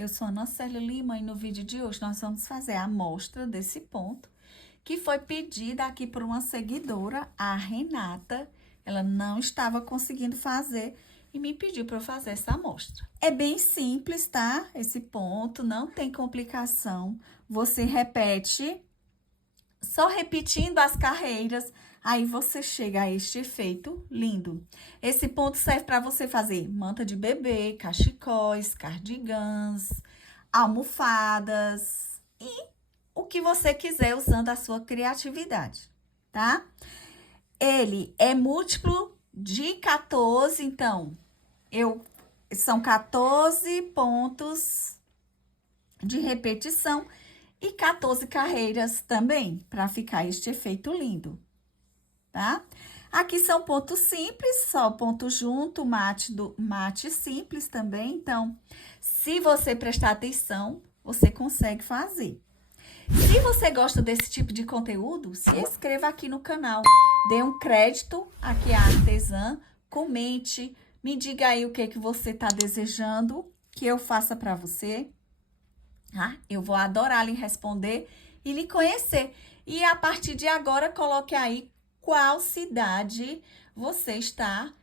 Eu sou Ana Célia Lima e no vídeo de hoje nós vamos fazer a amostra desse ponto que foi pedida aqui por uma seguidora, a Renata. Ela não estava conseguindo fazer e me pediu para eu fazer essa amostra. É bem simples, tá? Esse ponto, não tem complicação. Você repete, só repetindo as carreiras, aí você chega a este efeito lindo. Esse ponto serve para você fazer manta de bebê, cachecóis, cardigans, almofadas e o que você quiser usando a sua criatividade, tá? Ele é múltiplo de 14, então, são 14 pontos de repetição e 14 carreiras também, para ficar este efeito lindo, tá? Aqui são pontos simples, só ponto junto, mate simples também. Então, se você prestar atenção, você consegue fazer. Se você gosta desse tipo de conteúdo, se inscreva aqui no canal, dê um crédito aqui à artesã, comente, me diga aí o que você está desejando que eu faça para você. Ah, eu vou adorar lhe responder e lhe conhecer. E a partir de agora, coloque aí qual cidade você está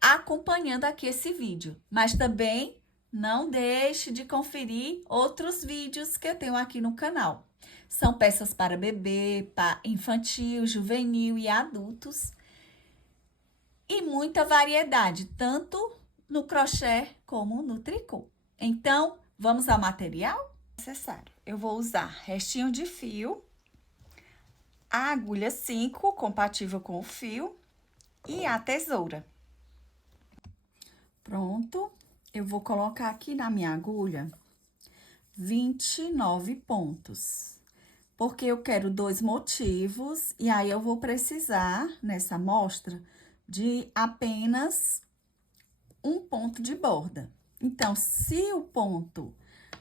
acompanhando aqui esse vídeo. Mas também não deixe de conferir outros vídeos que eu tenho aqui no canal. São peças para bebê, para infantil, juvenil e adultos. E muita variedade, tanto no crochê como no tricô. Então, vamos ao material necessário. Eu vou usar restinho de fio, a agulha 5, compatível com o fio, e a tesoura. Pronto, eu vou colocar aqui na minha agulha 29 pontos, porque eu quero 2 motivos, e aí eu vou precisar, nessa amostra, de apenas um ponto de borda. Então, se o ponto,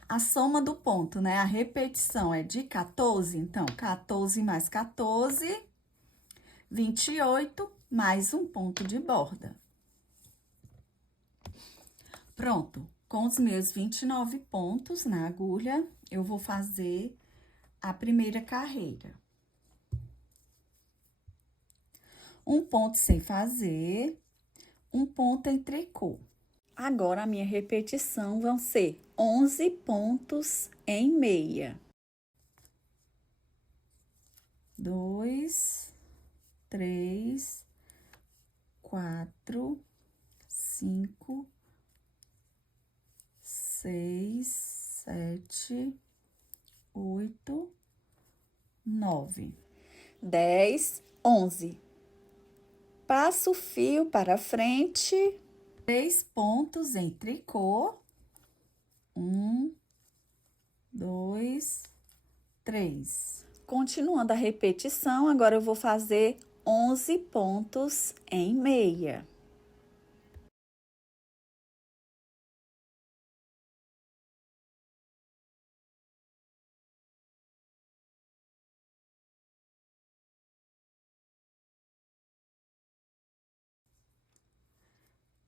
a soma do ponto, né, a repetição é de 14, então, 14 mais 14, 28, mais um ponto de borda. Pronto, com os meus 29 pontos na agulha, eu vou fazer a primeira carreira. Um ponto sem fazer, um ponto em tricô. Agora, a minha repetição vão ser 11 pontos em meia. 2, 3, 4, 5, 6, 7, 8, 9, 10, 11. Passo o fio para frente, 3 pontos em tricô. 1, 2, 3. Continuando a repetição, agora eu vou fazer 11 pontos em meia.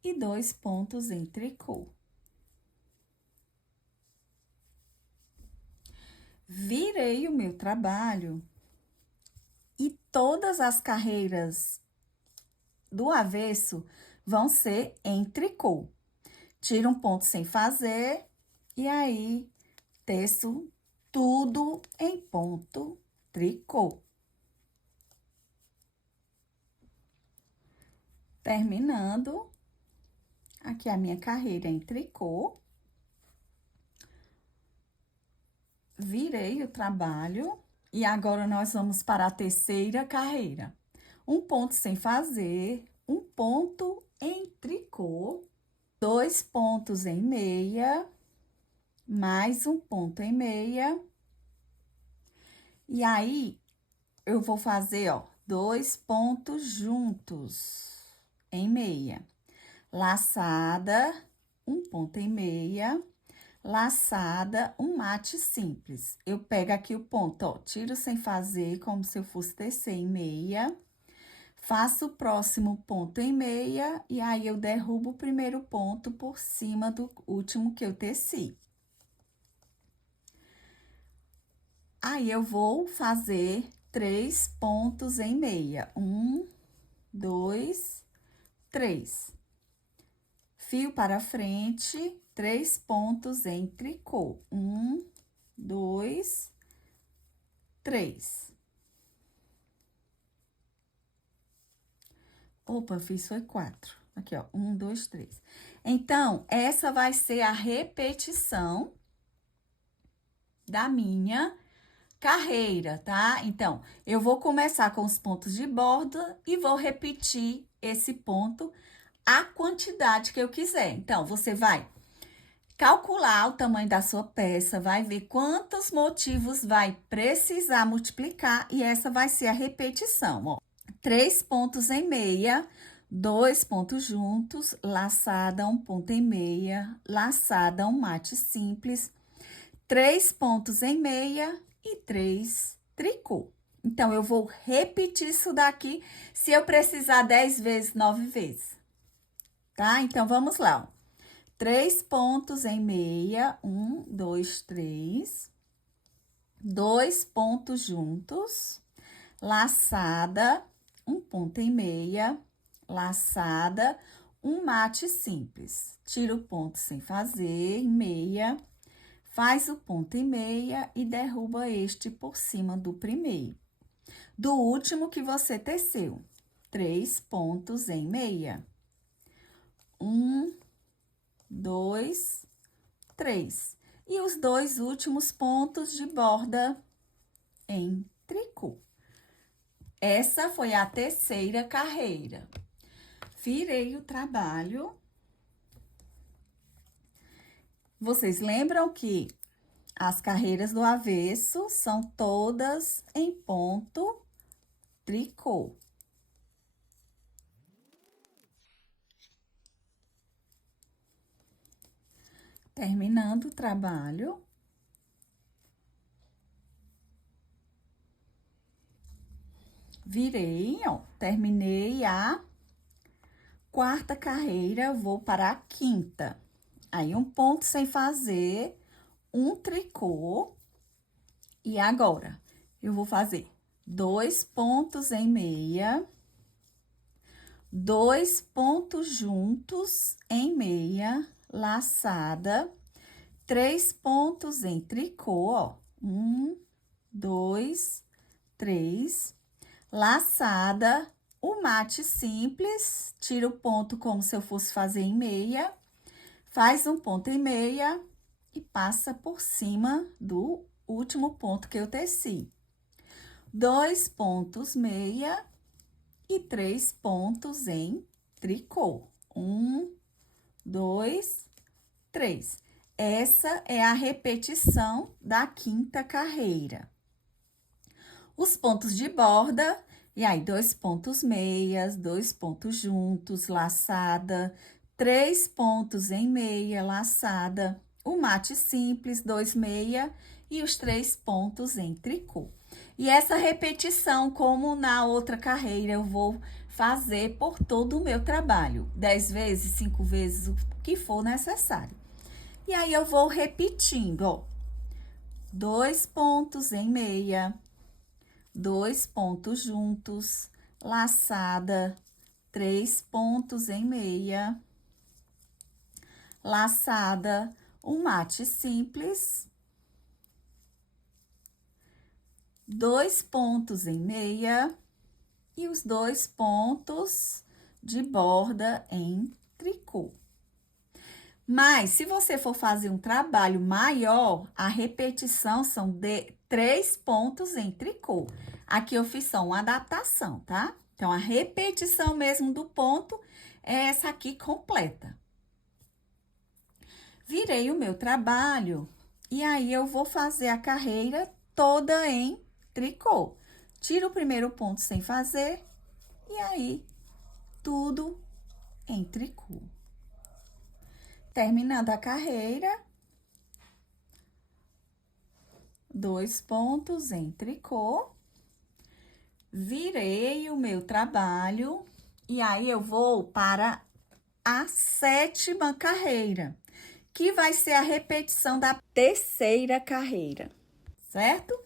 E 2 pontos em tricô. Virei o meu trabalho e todas as carreiras do avesso vão ser em tricô. Tiro um ponto sem fazer e aí teço tudo em ponto tricô. Terminando aqui a minha carreira em tricô. Virei o trabalho e agora nós vamos para a terceira carreira. Um ponto sem fazer, um ponto em tricô, 2 pontos em meia, mais um ponto em meia. E aí, eu vou fazer, ó, 2 pontos juntos em meia. Laçada, um ponto em meia. Laçada, um mate simples. Eu pego aqui o ponto, ó, tiro sem fazer, como se eu fosse tecer em meia. Faço o próximo ponto em meia, e aí eu derrubo o primeiro ponto por cima do último que eu teci. Aí, eu vou fazer 3 pontos em meia. 1, 2, 3. Fio para frente, 3 pontos em tricô. 1, 2, 3. Opa, fiz foi 4. Aqui, ó, 1, 2, 3. Então, essa vai ser a repetição da minha carreira, tá? Então, eu vou começar com os pontos de borda e vou repetir esse ponto a quantidade que eu quiser. Então, você vai calcular o tamanho da sua peça, vai ver quantos motivos vai precisar multiplicar e essa vai ser a repetição, ó. 3 pontos em meia, 2 pontos juntos, laçada, 1 ponto em meia, laçada, um mate simples, 3 pontos em meia e 3 tricô. Então, eu vou repetir isso daqui se eu precisar 10 vezes, 9 vezes. Tá? Então, vamos lá, ó. 3 pontos em meia, 1, 2, 3. 2 pontos juntos, laçada, 1 ponto em meia, laçada, um mate simples. Tira o ponto sem fazer, em meia, faz o ponto em meia e derruba este por cima do primeiro. Do último que você teceu, 3 pontos em meia. 1, 2, 3. E os 2 últimos pontos de borda em tricô. Essa foi a terceira carreira. Virei o trabalho. Vocês lembram que as carreiras do avesso são todas em ponto tricô. Terminando o trabalho. Virei, ó, terminei a quarta carreira, vou para a quinta. Aí, um ponto sem fazer, um tricô. E agora, eu vou fazer 2 pontos em meia, 2 pontos juntos em meia, laçada, 3 pontos em tricô, ó. 1, 2, 3. Laçada, o mate simples, tira o ponto como se eu fosse fazer em meia, faz um ponto em meia e passa por cima do último ponto que eu teci. 2 pontos meia e 3 pontos em tricô. 1, 2, 3. Essa é a repetição da quinta carreira. Os pontos de borda, e aí, 2 pontos meias, 2 pontos juntos, laçada, 3 pontos em meia, laçada, o mate simples, 2 meia e os 3 pontos em tricô. E essa repetição, como na outra carreira, eu vou fazer por todo o meu trabalho, 10 vezes, 5 vezes, o que for necessário. E aí, eu vou repetindo, ó, 2 pontos em meia, 2 pontos juntos, laçada, 3 pontos em meia, laçada, um mate simples, 2 pontos em meia e os 2 pontos de borda em tricô. Mas, se você for fazer um trabalho maior, a repetição são de 3 pontos em tricô. Aqui eu fiz só uma adaptação, tá? Então, a repetição mesmo do ponto é essa aqui completa. Virei o meu trabalho e aí eu vou fazer a carreira toda em tricô. Tiro o primeiro ponto sem fazer e aí tudo em tricô. Terminando a carreira, 2 pontos em tricô, virei o meu trabalho e aí eu vou para a 7ª carreira, que vai ser a repetição da terceira carreira, certo?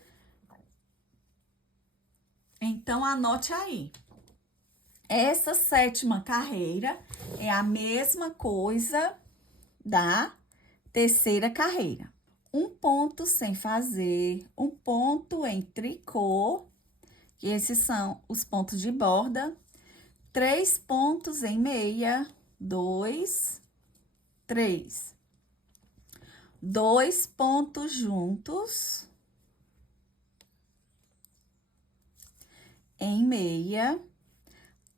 Então, anote aí. Essa 7ª carreira é a mesma coisa da 3ª carreira. Um ponto sem fazer, um ponto em tricô, que esses são os pontos de borda, 3 pontos em meia, 2, 3. 2 pontos juntos em meia,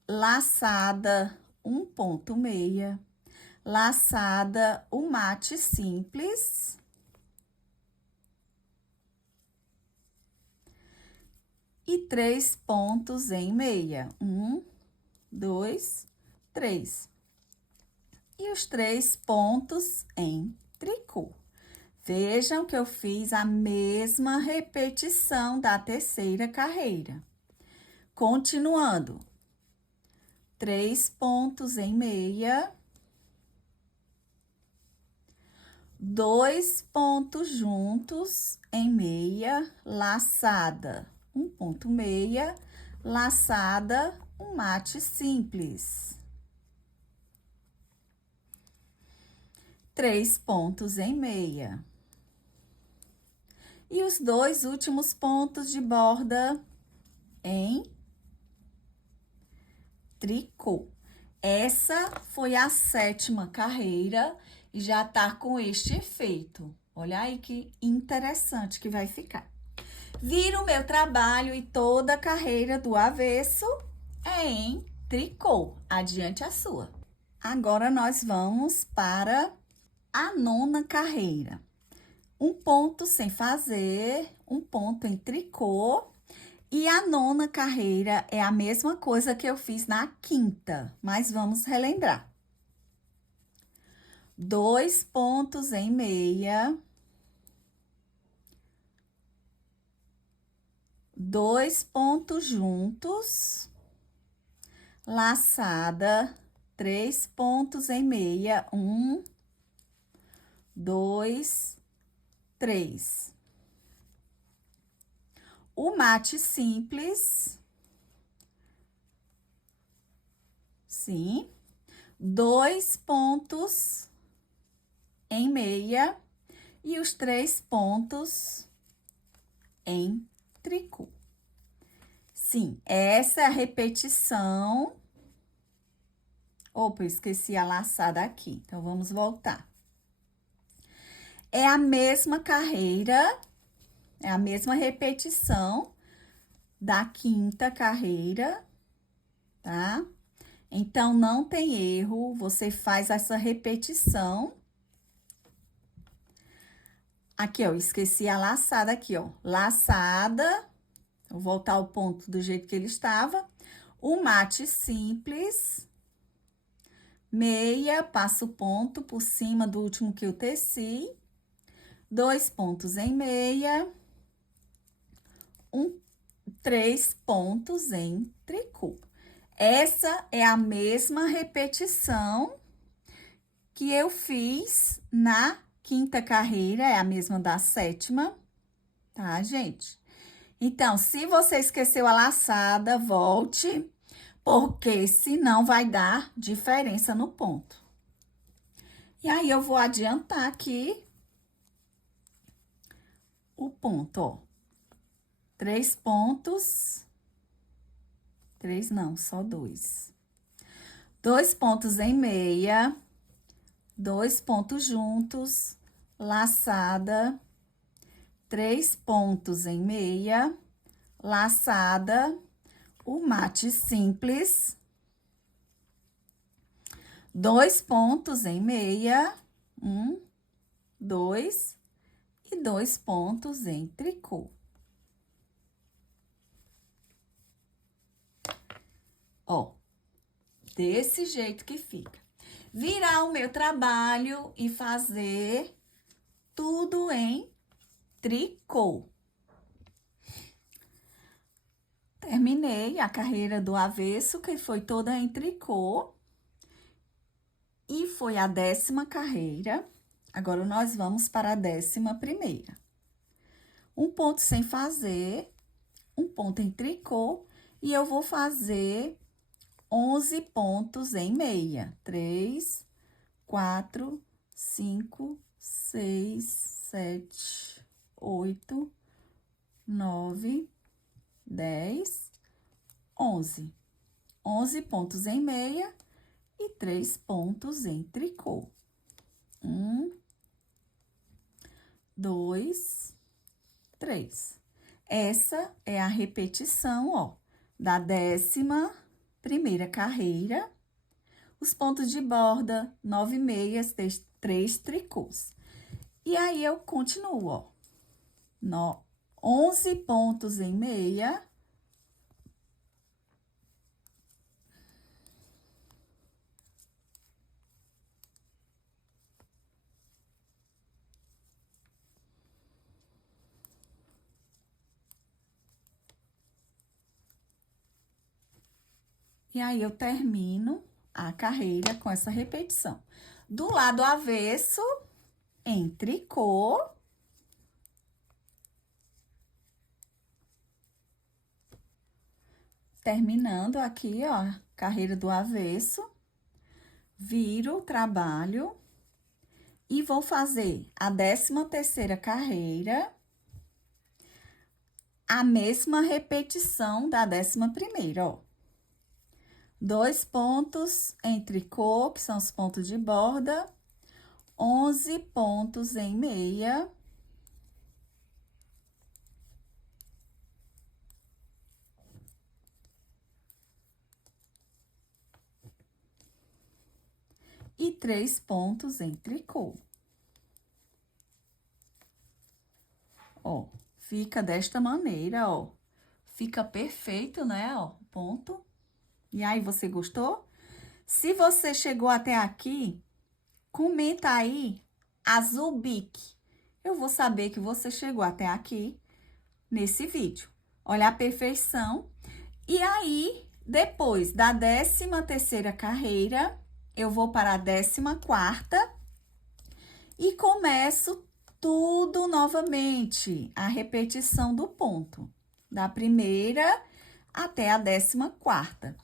laçada, 1 ponto meia, laçada, o mate simples. E 3 pontos em meia. 1, 2, 3. E os 3 pontos em tricô. Vejam que eu fiz a mesma repetição da 3ª carreira. Continuando. 3 pontos em meia. 2 pontos juntos em meia, laçada. 1 ponto meia, laçada, um mate simples. 3 pontos em meia. E os 2 últimos pontos de borda em tricô. Essa foi a 7ª carreira e já tá com este efeito. Olha aí que interessante que vai ficar. Vira o meu trabalho e toda a carreira do avesso é em tricô. Adiante a sua. Agora, nós vamos para a 9ª carreira. Um ponto sem fazer, um ponto em tricô. E a 9ª carreira é a mesma coisa que eu fiz na 5ª, mas vamos relembrar. 2 pontos em meia. 2 pontos juntos. Laçada, 3 pontos em meia. 1, 2, 3. O mate simples. Sim. 2 pontos em meia e os 3 pontos em tricô. Sim, essa é a repetição. Opa, eu esqueci a laçada aqui, então vamos voltar. É a mesma carreira, é a mesma repetição da 5ª carreira, tá? Então, não tem erro, você faz essa repetição. Aqui, ó, esqueci a laçada aqui, ó. Laçada, vou voltar ao ponto do jeito que ele estava. O mate simples, meia, passo o ponto por cima do último que eu teci. 2 pontos em meia. 3 pontos em tricô. Essa é a mesma repetição que eu fiz na 5ª carreira, é a mesma da 7ª, tá, gente? Então, se você esqueceu a laçada, volte, porque senão vai dar diferença no ponto. E aí, eu vou adiantar aqui o ponto, ó. 3 pontos. 3 não, só 2. 2 pontos em meia. 2 pontos juntos, laçada, 3 pontos em meia, laçada, o mate simples, 2 pontos em meia, 1, 2 e 2 pontos em tricô. Ó, desse jeito que fica. Virar o meu trabalho e fazer tudo em tricô. Terminei a carreira do avesso, que foi toda em tricô. E foi a 10ª carreira. Agora, nós vamos para a 11ª. Um ponto sem fazer, um ponto em tricô E eu vou fazer 11 pontos em meia. 3, 4, 5, 6, 7, 8, 9, 10, 11. 11 pontos em meia e 3 pontos em tricô. 1, 2, 3. Essa é a repetição, ó, da 11ª carreira. Os pontos de borda, 9 meias, 3 tricôs. E aí, eu continuo, ó. 11 pontos em meia. E aí, eu termino a carreira com essa repetição. Do lado avesso, em tricô. Terminando aqui, ó, carreira do avesso. Viro o trabalho. E vou fazer a 13ª carreira. A mesma repetição da 11ª, ó. 2 pontos em tricô, que são os pontos de borda. 11 pontos em meia. E 3 pontos em tricô. Ó, fica desta maneira, ó. Fica perfeito, né, ó, ponto. E aí, você gostou? Se você chegou até aqui, comenta aí, azul bique. Eu vou saber que você chegou até aqui nesse vídeo. Olha a perfeição. E aí, depois da 13ª carreira, eu vou para a 14ª e começo tudo novamente, a repetição do ponto, da primeira até a 14ª.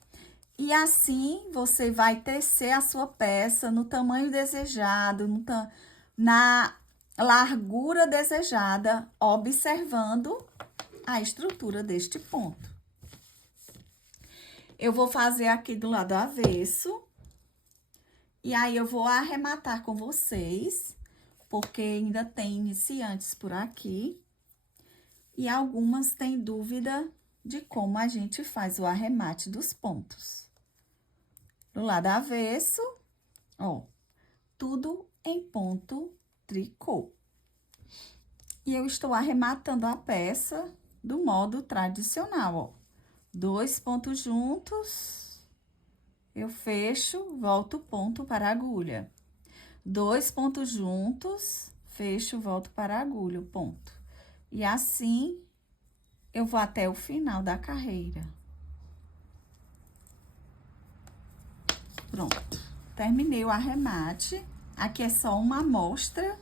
E assim, você vai tecer a sua peça no tamanho desejado, na largura desejada, observando a estrutura deste ponto. Eu vou fazer aqui do lado avesso. E aí, eu vou arrematar com vocês, porque ainda tem iniciantes por aqui. E algumas têm dúvida de como a gente faz o arremate dos pontos. Do lado avesso, ó, tudo em ponto tricô. E eu estou arrematando a peça do modo tradicional, ó. 2 pontos juntos, eu fecho, volto o ponto para a agulha. 2 pontos juntos, fecho, volto para a agulha, o ponto. E assim, eu vou até o final da carreira. Pronto, terminei o arremate. Aqui é só uma amostra,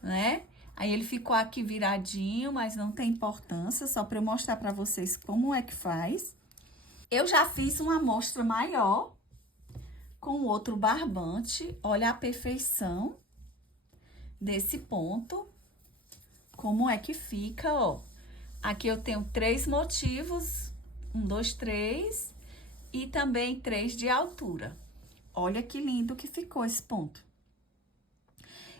né? Aí, ele ficou aqui viradinho, mas não tem importância, só para eu mostrar para vocês como é que faz. Eu já fiz uma amostra maior com outro barbante. Olha a perfeição desse ponto, como é que fica, ó. Aqui eu tenho 3 motivos, 1, 2, 3, e também 3 de altura. Olha que lindo que ficou esse ponto.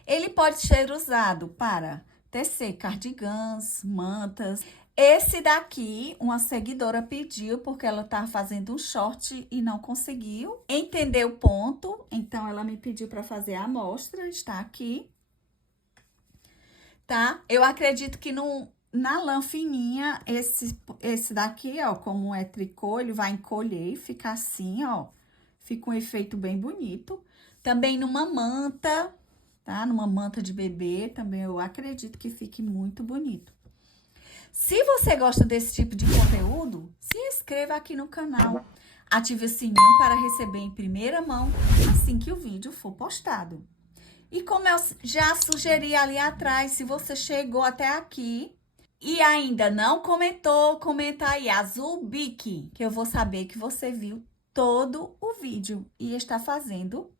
Ele pode ser usado para tecer cardigans, mantas. Esse daqui, uma seguidora pediu, porque ela tá fazendo um short e não conseguiu entender o ponto. Então, ela me pediu para fazer a amostra, está aqui. Tá? Eu acredito que na lã fininha, esse daqui, ó, como é tricô, ele vai encolher e ficar assim, ó. Fica um efeito bem bonito. Também numa manta, tá? Numa manta de bebê, também eu acredito que fique muito bonito. Se você gosta desse tipo de conteúdo, se inscreva aqui no canal. Ative o sininho para receber em primeira mão assim que o vídeo for postado. E como eu já sugeri ali atrás, se você chegou até aqui, E ainda não comentou, comenta aí, Azul Bic, que eu vou saber que você viu todo o vídeo e está fazendo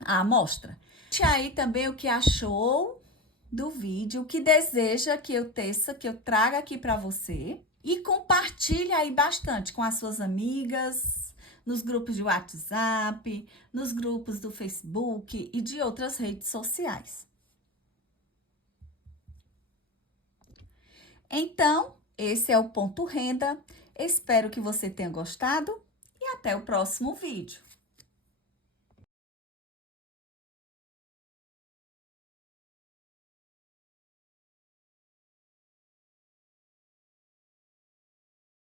a amostra. Deixe aí também o que achou do vídeo, o que deseja que eu teça, que eu traga aqui para você. E compartilhe aí bastante com as suas amigas, nos grupos de WhatsApp, nos grupos do Facebook e de outras redes sociais. Então, esse é o ponto renda. Espero que você tenha gostado e até o próximo vídeo.